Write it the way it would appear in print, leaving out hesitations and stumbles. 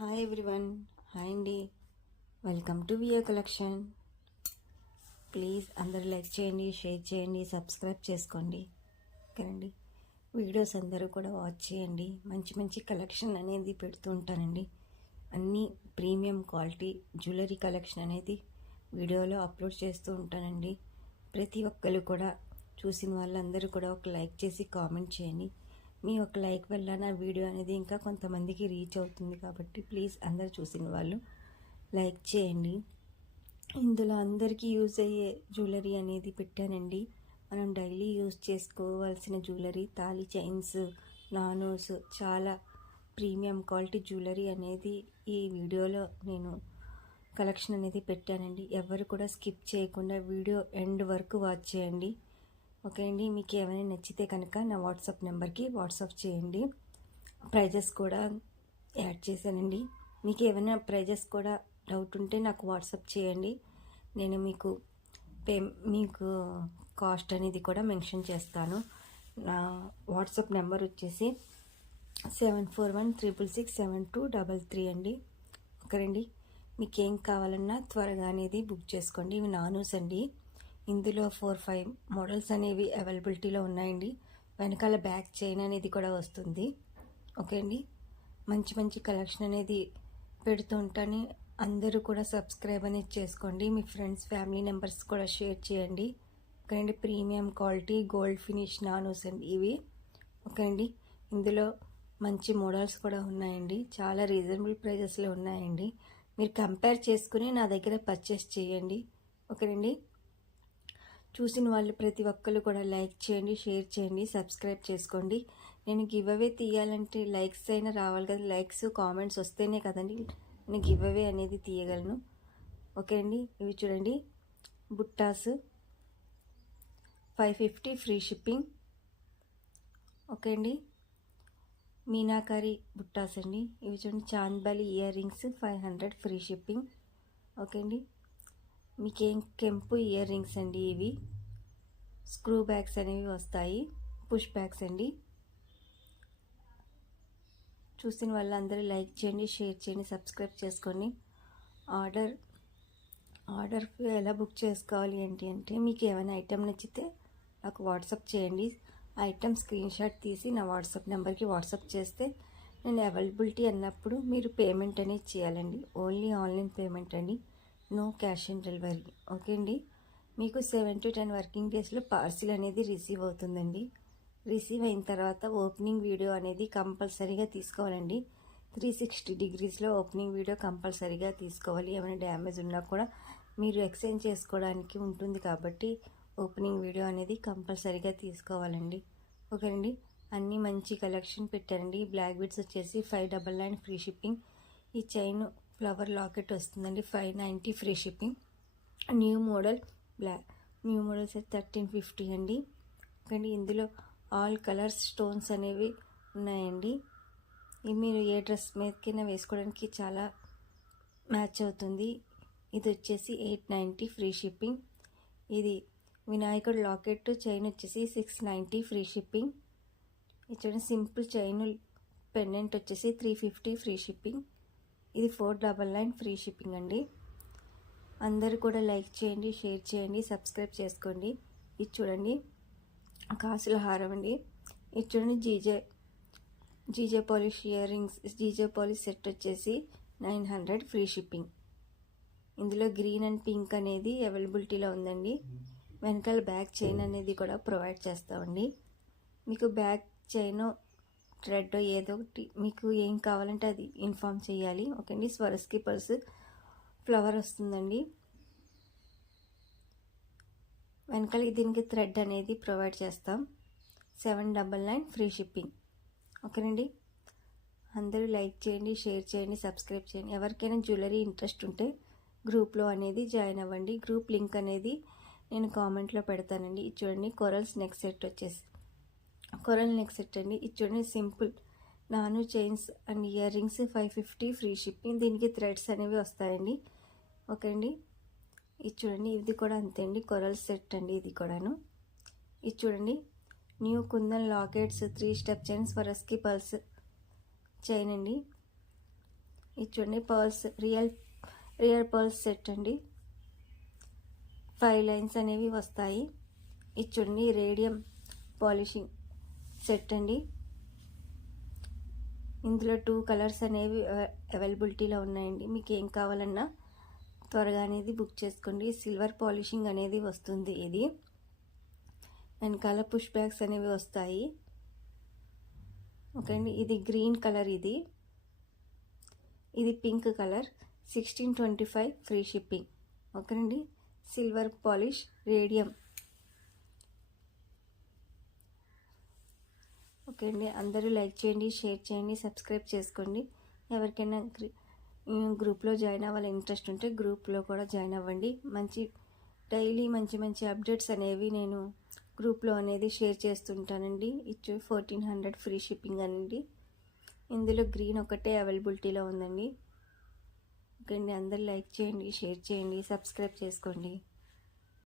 Hi everyone, hi అండి. Welcome to Veo collection. Please అందరూ like చేయండి, షేర్ చేయండి, సబ్స్క్రైబ్ చేసుకోండి. ఓకేనండి. వీడియోస్ అందరూ కూడా వాచ్ చేయండి. మంచి మంచి కలెక్షన్ అనేది పెడుతూ ఉంటానండి. అన్నీ ప్రీమియం క్వాలిటీ జ్యువెలరీ కలెక్షన్ అనేది వీడియోలో అప్లోడ్ చేస్తూ ఉంటానండి. ప్రతి ఒక్కరు కూడా చూసిన వాళ్ళందరూ కూడా ఒక లైక్ చేసి కామెంట్ చేయండి. మీ ఒక లైక్ వల్ల నా వీడియో అనేది ఇంకా కొంతమందికి రీచ్ అవుతుంది కాబట్టి ప్లీజ్ అందరు చూసిన వాళ్ళు లైక్ చేయండి. ఇందులో అందరికీ యూజ్ అయ్యే జ్యువెలరీ అనేది పెట్టానండి. మనం డైలీ యూజ్ చేసుకోవాల్సిన జ్యువెలరీ, తాళి చైన్స్, నానోస్, చాలా ప్రీమియం క్వాలిటీ జ్యువెలరీ అనేది ఈ వీడియోలో నేను కలెక్షన్ అనేది పెట్టానండి. ఎవరు కూడా స్కిప్ చేయకుండా వీడియో ఎండ్ వరకు వాచ్ చేయండి. ఓకే అండి. మీకు ఏమైనా నచ్చితే కనుక నా వాట్సాప్ నెంబర్కి వాట్సాప్ చేయండి. ప్రైజెస్ కూడా యాడ్ చేశానండి. మీకు ఏమైనా ప్రైజెస్ కూడా డౌట్ ఉంటే నాకు వాట్సాప్ చేయండి. నేను మీకు కాస్ట్ అనేది కూడా మెన్షన్ చేస్తాను. నా వాట్సాప్ నెంబర్ వచ్చేసి 7416667233 అండి. ఓకేనండి. మీకు ఏం కావాలన్నా త్వరగా అనేది బుక్ చేసుకోండి. ఇవి నానూస్ అండి. ఇందులో 4-5 మోడల్స్ అనేవి అవైలబిలిటీలో ఉన్నాయండి. వెనకాల బ్యాక్ చైన్ అనేది కూడా వస్తుంది. ఓకే అండి. మంచి మంచి కలెక్షన్ అనేది పెడుతూ ఉంటాను. అందరూ కూడా సబ్స్క్రైబ్ అనేది చేసుకోండి. మీ ఫ్రెండ్స్, ఫ్యామిలీ మెంబర్స్ కూడా షేర్ చేయండి. ఓకే అండి. ప్రీమియం క్వాలిటీ గోల్డ్ ఫినిష్ నానోస్ అండి ఇవి. ఓకే అండి. ఇందులో మంచి మోడల్స్ కూడా ఉన్నాయండి. చాలా రీజనబుల్ ప్రైజెస్లో ఉన్నాయండి. మీరు కంపేర్ చేసుకుని నా దగ్గర పర్చేస్ చేయండి. ఓకేనండి. చూసిన వాళ్ళు ప్రతి ఒక్కరు కూడా లైక్ చేయండి, షేర్ చేయండి, సబ్స్క్రైబ్ చేసుకోండి. నేను గివ్ అవే తీయాలంటే లైక్స్ అయినా రావాలి కదా. లైక్స్, కామెంట్స్ వస్తేనే కదండి నేను గివ్ అవే అనేది తీయగలను. ఓకే అండి. ఇవి చూడండి, బుట్టాస్ 550 ఫ్రీ షిప్పింగ్. ఓకే అండి. మీనాకారి బుట్టాస్ అండి. ఇవి చూడండి, chandbali ear rings 500 free shipping. Okay అండి. మీకేం కెంపు ఇయర్ రింగ్స్ అండి. ఇవి స్క్రూ బ్యాగ్స్ అనేవి వస్తాయి, పుష్ బ్యాగ్స్ అండి. చూసిన వాళ్ళందరూ లైక్ చేయండి, షేర్ చేయండి, సబ్స్క్రైబ్ చేసుకోండి. ఆర్డర్ ఎలా బుక్ చేసుకోవాలి ఏంటి అంటే, మీకు ఏమైనా ఐటెం నచ్చితే నాకు వాట్సాప్ చేయండి. ఆ ఐటెం స్క్రీన్ షాట్ తీసి నా వాట్సాప్ నెంబర్కి వాట్సాప్ చేస్తే నేను అవైలబిలిటీ అన్నప్పుడు మీరు పేమెంట్ అనేది చేయాలండి. ఓన్లీ ఆన్లైన్ పేమెంట్ అండి, no cash on delivery. Okay అండి. మీకు 7 to 10 వర్కింగ్ డేస్లో పార్సిల్ అనేది రిసీవ్ అవుతుందండి. రిసీవ్ అయిన తర్వాత ఓపెనింగ్ వీడియో అనేది కంపల్సరీగా తీసుకోవాలండి. 360 degreesలో ఓపెనింగ్ వీడియో కంపల్సరీగా తీసుకోవాలి. ఏమైనా డ్యామేజ్ ఉన్నా కూడా మీరు ఎక్స్చేంజ్ చేసుకోవడానికి ఉంటుంది కాబట్టి ఓపెనింగ్ వీడియో అనేది కంపల్సరీగా తీసుకోవాలండి. ఓకేనండి. అన్నీ మంచి కలెక్షన్ పెట్టారండి. బ్లాక్ బీడ్స్ వచ్చేసి 599 ఫ్రీ షిప్పింగ్. ఈ చైన్ ఫ్లవర్ లాకెట్ వస్తుందండి 590 free shipping. New model new models 1350 అండి. ఓకే. ఇందులో ఆల్ కలర్స్ స్టోన్స్ అనేవి ఉన్నాయండి. ఇవి మీరు ఏ డ్రెస్ మీదకైనా వేసుకోవడానికి చాలా మ్యాచ్ అవుతుంది. ఇది వచ్చేసి 890 ఫ్రీ షిప్పింగ్. ఇది వినాయకుడు లాకెట్ చైన్ వచ్చేసి 690 ఫ్రీ షిప్పింగ్. ఇది చూడండి, సింపుల్ చైన్ పెండెంట్ వచ్చేసి 350 ఫ్రీ షిప్పింగ్. ఇది 499 ఫ్రీ షిప్పింగ్ అండి. అందరూ కూడా లైక్ చేయండి, షేర్ చేయండి, సబ్స్క్రైబ్ చేసుకోండి. ఇది చూడండి, కాసుల హారం అండి. ఇది చూడండి, GJ polish ear rings, GJ polish set వచ్చేసి 900 ఫ్రీ షిప్పింగ్. ఇందులో గ్రీన్ అండ్ పింక్ అనేది అవైలబిలిటీలో ఉందండి. వెనకాల బ్యాక్ చైన్ అనేది కూడా ప్రొవైడ్ చేస్తామండి. మీకు బ్యాక్ చైన్, థ్రెడ్ ఏదో ఒకటి మీకు ఏం కావాలంటే అది ఇన్ఫామ్ చేయాలి. ఓకే అండి. స్వరస్కి పర్స్ ఫ్లవర్ వస్తుందండి. వెనకాల దీనికి థ్రెడ్ అనేది ప్రొవైడ్ చేస్తాం. 799 ఫ్రీ షిప్పింగ్. ఓకేనండి. అందరూ లైక్ చేయండి, షేర్ చేయండి, సబ్స్క్రైబ్ చేయండి. ఎవరికైనా జ్యువెలరీ ఇంట్రెస్ట్ ఉంటే గ్రూప్లో అనేది జాయిన్ అవ్వండి. గ్రూప్ లింక్ అనేది నేను కామెంట్లో పెడతానండి. ఇది చూడండి, కొరల్స్ నెక్ సెట్ వచ్చేసి కొరల్ నెక్ సెట్ అండి. ఇది చూడండి, సింపుల్ నాను chains and ear rings 550 free shipping. దీనికి థ్రెడ్స్ అనేవి వస్తాయండి. ఓకే అండి. ఇది చూడండి, ఇది కూడా అంతే అండి, కొరల్ సెట్ అండి ఇది కూడాను. ఇది చూడండి, new kundan lockets 3 step chains స్వరస్కి pulse chain అండి. ఇది చూడండి పర్ల్స్ రియల్ పర్ల్స్ సెట్ అండి. 5 లైన్స్ అనేవి వస్తాయి. ఇది చూడండి రేడియం పాలిషింగ్ సెట్ అండి. ఇందులో 2 కలర్స్ అనేవి అవైలబిలిటీలో ఉన్నాయండి. మీకు ఏం కావాలన్నా త్వరగా అనేది బుక్ చేసుకోండి. సిల్వర్ పాలిషింగ్ అనేది వస్తుంది. ఇది వెనకాల పుష్ బ్యాగ్స్ అనేవి వస్తాయి. ఓకే అండి. ఇది గ్రీన్ కలర్, ఇది పింక్ కలర్. 1625 free shipping. ఓకేనండి. Silver polish radium. ఓకే అండి. అందరూ లైక్ చేయండి, షేర్ చేయండి, సబ్స్క్రైబ్ చేసుకోండి. ఎవరికైనా గ్రూప్లో జాయిన్ అవ్వాలి ఇంట్రెస్ట్ ఉంటే గ్రూప్లో కూడా జాయిన్ అవ్వండి. డైలీ మంచి అప్డేట్స్ అనేవి నేను గ్రూప్లో అనేది షేర్ చేస్తుంటానండి. ఇచ్చు 1400 ఫ్రీ షిప్పింగ్ అనండి. ఇందులో గ్రీన్ ఒకటే అవైలబిలిటీలో ఉందండి. ఓకే అండి. అందరూ లైక్ చేయండి, షేర్ చేయండి, సబ్స్క్రైబ్ చేసుకోండి.